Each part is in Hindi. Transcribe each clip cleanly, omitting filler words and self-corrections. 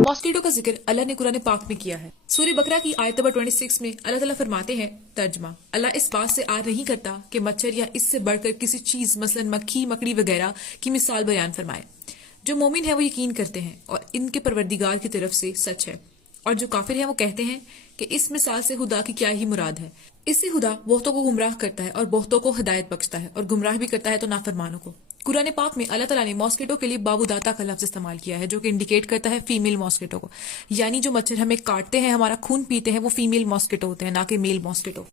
मॉस्किटो का जिक्र अल्लाह ने कुरान पाक में किया है। सूरह बकरा की आयत नंबर 26 में अल्लाह ताला फरमाते हैं, तर्जमा, अल्लाह इस बात से आर नहीं करता कि मच्छर या इससे बढ़कर किसी चीज मसलन मक्खी मकड़ी वगैरह की मिसाल बयान फरमाए। जो मोमिन है वो यकीन करते हैं और इनके परवरदिगार की तरफ से सच है, और जो काफिर हैं वो कहते हैं कि इस मिसाल से खुदा की क्या ही मुराद है। इससे खुदा बहुतों को गुमराह करता है और बहुतों को हिदायत बख्शता है, और गुमराह भी करता है तो नाफरमानों को। कुरान पाक में अल्लाह ताला ने मॉस्किटो के लिए बाबूदाता का लफ्ज इस्तेमाल किया है, जो कि इंडिकेट करता है फीमेल मॉस्किटो को, यानी जो मच्छर हमें काटते हैं, हमारा खून पीते हैं, वो फीमेल मॉस्किटो होते हैं, ना कि मेल मॉस्किटो।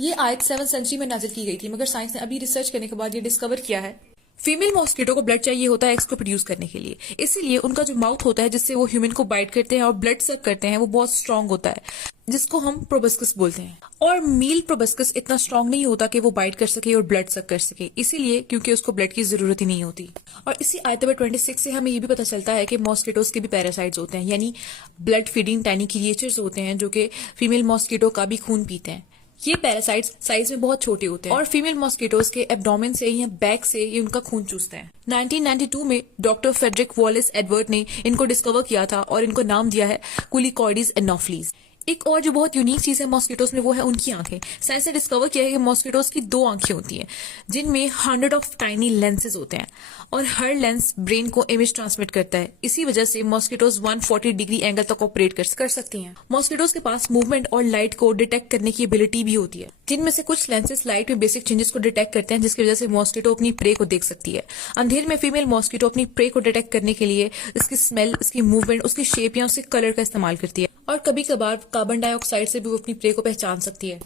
ये आयत 7th सेंचुरी में नाजिल की गई थी, मगर साइंस ने अभी रिसर्च करने के बाद ये डिस्कवर किया है फीमेल मॉस्किटो को ब्लड चाहिए होता है एग्स को प्रोड्यूस करने के लिए, इसीलिए उनका जो माउथ होता है जिससे वो ह्यूमन को बाइट करते हैं और ब्लड सक करते हैं, वो बहुत स्ट्रांग होता है, जिसको हम प्रोबस्कस बोलते हैं। और मेल प्रोबस्कस इतना स्ट्रांग नहीं होता कि वो बाइट कर सके और ब्लड सक कर सके, इसीलिए क्योंकि उसको ब्लड की जरूरत ही नहीं होती। और इसी आयत नंबर 26 से हमें ये भी पता चलता है कि मॉस्किटोज के भी पैरासाइट्स होते हैं, यानी ब्लड फीडिंग टाइनी क्रिएचर्स होते हैं, जो कि फीमेल मॉस्किटो का भी खून पीते हैं। ये पैरासाइट्स साइज में बहुत छोटे होते हैं और फीमेल मॉस्किटोज के एब्डोमेन से या बैक से ये उनका खून चूसते हैं। 1992 में डॉक्टर फेडरिक वॉलिस एडवर्ड ने इनको डिस्कवर किया था और इनको नाम दिया है कुलिकॉइडिस एनोफिलीज। एक और जो बहुत यूनिक चीज है मॉस्किटोज में, वो है उनकी आंखें। साइंस ने डिस्कवर किया है कि मॉस्किटोज की 2 आंखें होती हैं, जिनमें 100 ऑफ टाइनी लेंसेज होते हैं, और हर लेंस ब्रेन को इमेज ट्रांसमिट करता है। इसी वजह से मॉस्किटोज 140 डिग्री एंगल तक ऑपरेट कर सकती हैं। मॉस्किटोज के पास मूवमेंट और लाइट को डिटेक्ट करने की एबिलिटी भी होती है, जिनमें से कुछ लेंसेज लाइट में बेसिक चेंजेस को डिटेक्ट करते हैं, जिसकी वजह से मॉस्किटो अपनी प्रे को देख सकती है। अंधेर में फीमेल मॉस्किटो अपनी प्रे को डिटेक्ट करने के लिए इसकी स्मेल, इसकी मूवमेंट, उसकी शेप या उसके कलर का इस्तेमाल करती है, और कभी कभार कार्बन डाइऑक्साइड से भी वो अपनी प्रे को पहचान सकती है।